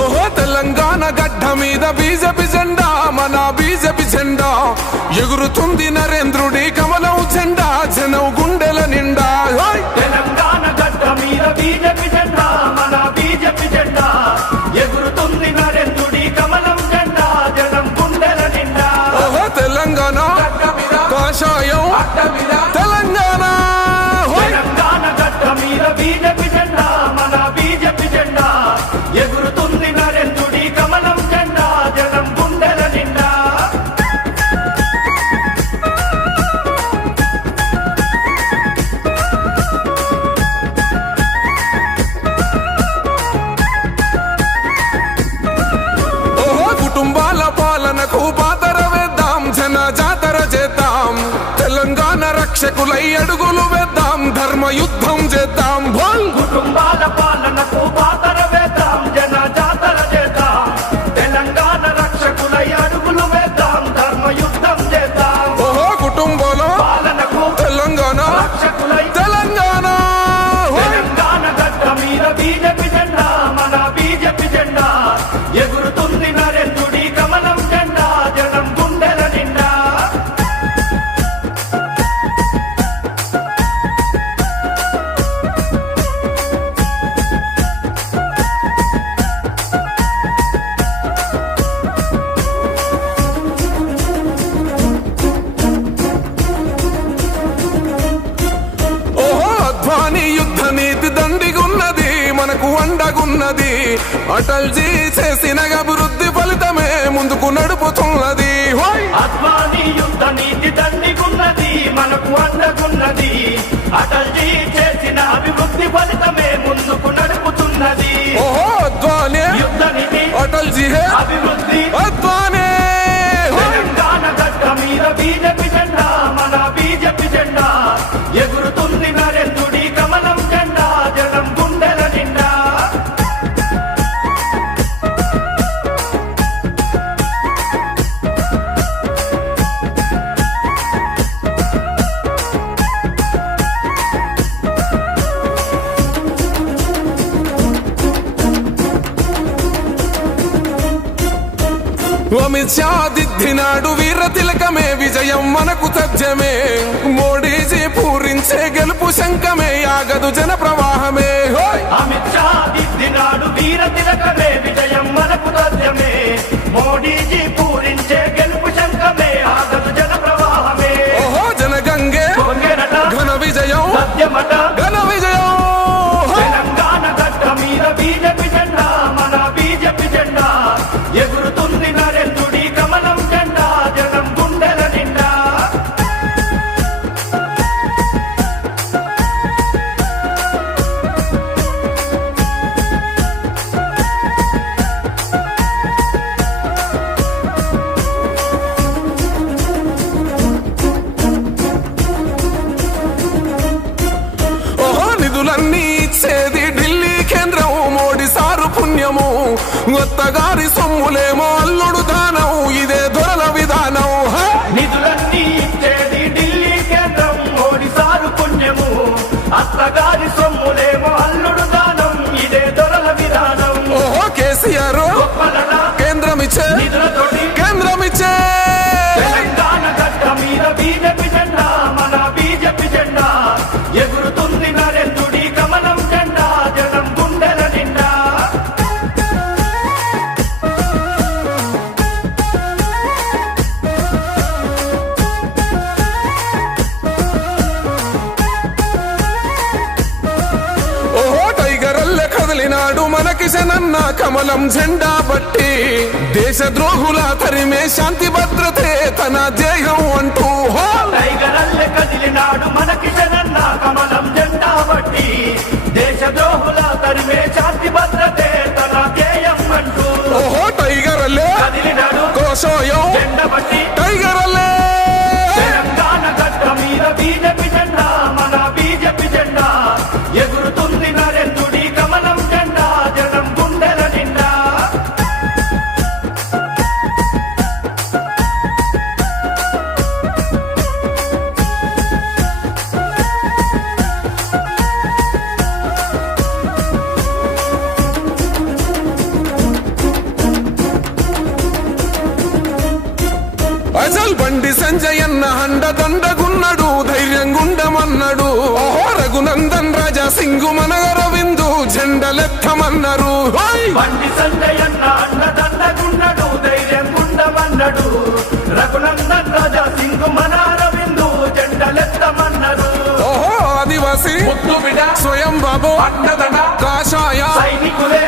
ఓహో తెలంగాణ గడ్డ మీద బీజేపీ జెండా, మన బీజేపీ జెండా ఎగురుతుంది నరేంద్రుడి కమలం జెండా, జనం గుండెల నిండా. తెలంగాణ గడ్డ మీద బీజేపీ జెండా, మన బీజేపీ జెండా ఎగురుతుంది నరేంద్రుడి కమలం జెండా, జనం గుండెల నిండా. ఓహో తెలంగాణ కాషాయం తెలంగాణ, తెలంగాణ గడ్డ మీద బీజేపీ జెండా, మన బీజేపీ జెండా ఎగురుతుంది నరేంద్రుడి కమలం జెండా, జనం గుండెల నిండా. ఓహో కుటుంబాల పాలనకు పాతర వేద్దాం, జన జాతర చేద్దాం, తెలంగాణ రక్షకులై అడుగులు వేద్దాం, ధర్మ యుద్ధం చేద్దాం. కుటుంబాల పాలనకు పాతర వేద్దాం, జన జాతర చేద్దాం, తెలంగాణ రక్షకులై అడుగులు వేద్దాం, ధర్మ యుద్ధం చేద్దాం. ఓహో కుటుంబాల పాలనకు తెలంగాణ రక్షకులై తెలంగాణ, తెలంగాణ గడ్డ మీద బీజేపీ జెండా, మన బీజేపీ జెండా ఎగురుతుంది నరేంద్రుడి కమలం జెండా, జనం గుండెల నిండా. ఓహో అద్వానీ యుద్ధ నీతి దండిగున్నది, మనకు అండగున్నది, అటల్జీ చేసిన అభివృద్ధి ఫలితమే ముందుకు నడుపుతున్నది. అద్వానీ యుద్ధ నీతి దండిగున్నది, మనకు అండగున్నది, అటల్జీ చేసిన అభివృద్ధి ఫలితమే ముందుకు నడుపుతున్నది. ఓహో అద్వానీ యుద్ధ నీతి అటల్జీ హే అభివృద్ధి అద్వానీ, తెలంగాణ గడ్డ మీద బీజేపీ జెండా, మన బీజేపీ జెండా ఎగురుతుంది నరేంద్రుడి కమలం జెండా, జనం గుండెల నిండా. అమిత్ షా దిద్దినాడు వీర తిలకమే, విజయం మనకు తథ్యమే, మోడీజీ పూరించే గెలుపు శంఖమే, ఆగదు జన ప్రవాహమే. అమిత్ షా దిద్దినాడు వీర తిలకమే, విజయం మనకు తథ్యమే, మోడీజీ పూరించే గెలుపు శంఖమే, ఆగదు జన ప్రవాహమే. ఓహో జనగంగే పొంగెనట ఘన విజయం, సత్యమట ఘన విజయం. తెలంగాణ గడ్డ మీద బీజేపీ జెండా, మన బీజేపీ జెండా ఎగురుతుంది నరేంద్రుడి కమలం జెండా, జనం గుండెల నిండా. ఓహో నిధులన్నీ ఇచ్చేది ఢిల్లీ కేంద్రం, మోడీ సారు పుణ్యము, కొత్తగారి సొమ్ములేమో అల్లుడు దానం, ఇదే దొరల విధానం. నిధులన్నీ ఇచ్చేది ఢిల్లీ కేంద్రం, మోడీ సారు పుణ్యము, అత్తగారి సొమ్ములేమో అల్లుడు దానం, ఇదే దొరల విధానం. ఓహో కేసీఆర్ గొప్పలట కేంద్రం ఇచ్చే, నిధులతోటి కేంద్రం ఇచ్చే. తెలంగాణ గడ్డ మీద బీజేపీ జెండా, మన బీజేపీ జెండా ఎగురుతుంది నరేంద్రుడి కమలం జెండా, జనం గుండెల నిండా. ఓహో టైగర్ అల్లె కదిలినాడు మన కిషనన్న కమలం జెండా బట్టి, దేశద్రోహుల తరిమే శాంతి భద్రతే తన ధ్యేయం అంటూ. టైగరల్లె కదిలినాడు మన కిషనన్న కమలం జెండా బట్టి, దేశద్రోహుల తరిమే శాంతి భద్రతే తన ధ్యేయం అంటూ. ఓహో టైగర్ అల్లె కదిలినాడు కోసోయం, జెండా బట్టి, టైగర్ అల్లె. తెలంగాణ గడ్డ మీద బీజేపీ జెండా, మన బీజేపీ జెండా ఎగురుతుంది నరేంద్రుడి కమలం జెండా, జనం గుండెల నిండా. సంజయన్న అండదండగున్నడు ధైర్యంగుండమన్నడు రఘునందన్ రాజా సింగు మన అరవిందు జెండలెత్తమన్నారు బండి సంజయన్న అన్నదండగున్నడు ధైర్యంగుండమన్నడు రఘునందన్ రాజా సింగు మన అరవిందు జెండలెత్తమన్నారు ఆదివాసి స్వయం బాబు కాషాయ సైనికులే